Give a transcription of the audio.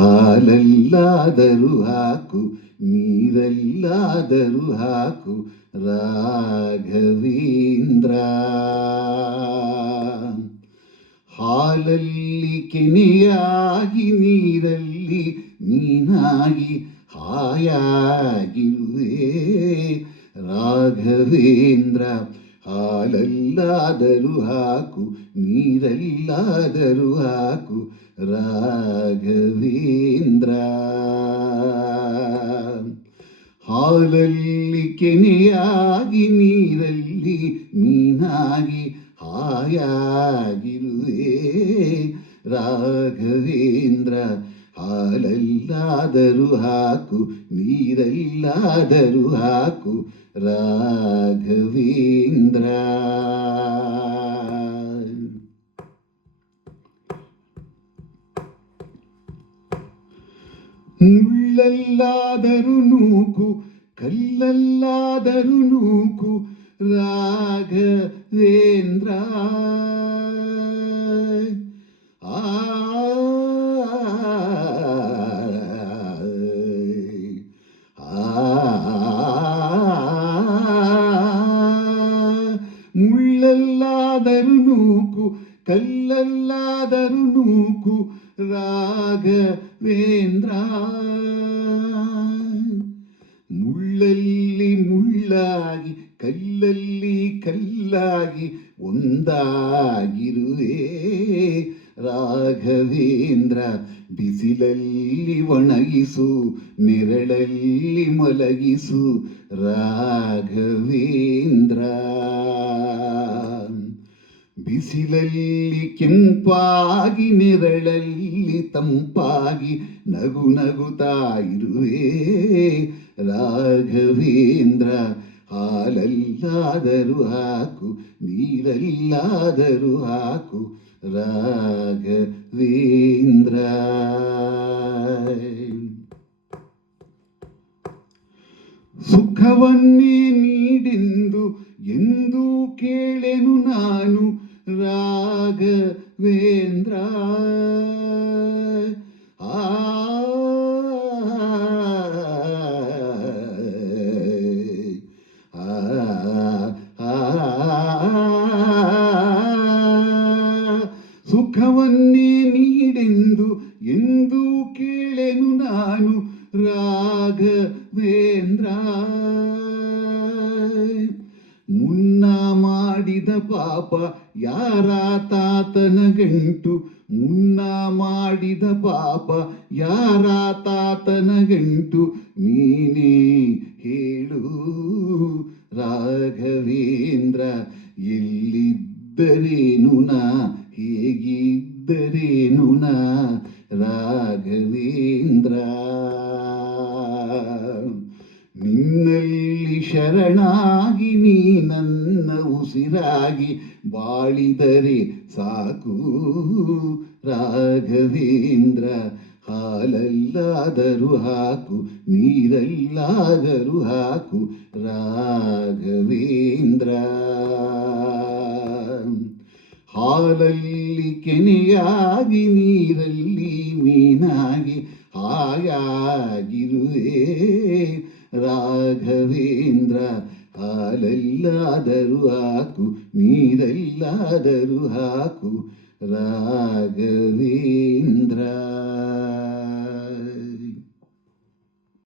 ಹಾಲಲ್ಲಾದರೂ ಹಾಕು, ನೀರಲ್ಲಾದರೂ ಹಾಕು ರಾಘವೇಂದ್ರ. ಹಾಲಲ್ಲಿ ಕೆನೆಯಾಗಿ, ನೀರಲ್ಲಿ ಮೀನಾಗಿ ಹಾಯಾಗಿರುವೆ ರಾಘವೇಂದ್ರ. ಹಾಲಲ್ಲಾದರೂ ಹಾಕು, ನೀರಲ್ಲಾದರೂ ಹಾಕು ರಾಘವೇಂದ್ರ. ಹಾಲಲ್ಲಿ ಕೆನೆಯಾಗಿ, ನೀರಲ್ಲಿ ಮೀನಾಗಿ ಹಾಯಾಗಿರುವೆ ರಾಘವೇಂದ್ರ. ಹಾಲಲ್ಲಾದರೂ ಹಾಕು, ನೀರಲ್ಲಾದರೂ ಹಾಕು ರಾಘವೇಂದ್ರ. ಮುಳ್ಳಲ್ಲಾದರೂ ನೂಕು, ಕಲ್ಲಲ್ಲಾದರೂ ನೂಕು ರಾಘವೇಂದ್ರ. ಮುಳ್ಳಲ್ಲಾದರೂ ನೂಕು, ಕಲ್ಲಲ್ಲಾದರೂ ನೂಕು ರಾಘವೇಂದ್ರ. ಮುಳ್ಳಲ್ಲಿ ಮುಳ್ಳಾಗಿ, ಕಲ್ಲಲ್ಲಿ ಕಲ್ಲಾಗಿ ಒಂದಾಗಿರುವೆ ರಾಘವೇಂದ್ರ. ಬಿಸಿಲಲ್ಲಿ ಒಣಗಿಸು, ನೆರಳಲ್ಲಿ ಮಲಗಿಸು ರಾಘವೇಂದ್ರ. ಬಿಸಿಲಲ್ಲಿ ಕೆಂಪಾಗಿ, ನೆರಳಲ್ಲಿ ತಂಪಾಗಿ ನಗು ನಗುತ್ತಾ ಇರುವೆ ರಾಘವೇಂದ್ರ. ಹಾಲಲ್ಲಾದರೂ ಹಾಕು, ನೀರಲ್ಲಾದರೂ ಹಾಕು ರಾಘವೇಂದ್ರ. ಸುಖವನ್ನೇ ನೀಡೆಂದು ಎಂದು ಕೇಳೆನು ನಾನು ರಾಘವೇಂದ್ರ. ಸುಖವನ್ನೇ ನೀಡೆಂದು ಎಂದು ಕೇಳೆನು ನಾನು ರಾಘವೇಂದ್ರ. ಮುನ್ನ ಮಾಡಿದ ಪಾಪ ಯಾರ ತಾತನ ಗಂಟು, ಮುನ್ನ ಮಾಡಿದ ಪಾಪ ಯಾರ ತಾತನ ಗಂಟು ನೀನೇ ಹೇಳು ರಾಘವೇಂದ್ರ. ಎಲ್ಲಿದ್ದರೇನು ನಾ, ಹೇಗಿದ್ದರೇನು ನಾ ರಾಘವೇಂದ್ರ. ನಿನ್ನಲ್ಲಿ ಶರಣಾಗಿ, ನೀ ನನ್ನ ಉಸಿರಾಗಿ ಬಾಳಿದರೆ ಸಾಕು ರಾಘವೇಂದ್ರ. ಹಾಲಲ್ಲಾದರೂ ಹಾಕು, ನೀರಲ್ಲಾದರೂ ಹಾಕು ರಾಘವೇಂದ್ರ. ಹಾಲಲ್ಲಿ ಕೆನೆಯಾಗಿ, ನೀರಲ್ಲಿ ಮೀನಾಗಿ ಹಾಯಾಗಿರುವೆ ರಾಘವೇಂದ್ರ. ಹಾಲಲ್ಲಾದರೂ ಹಾಕು, ನೀರಲ್ಲಾದರೂ ಹಾಕು ರಾಘವೇಂದ್ರ.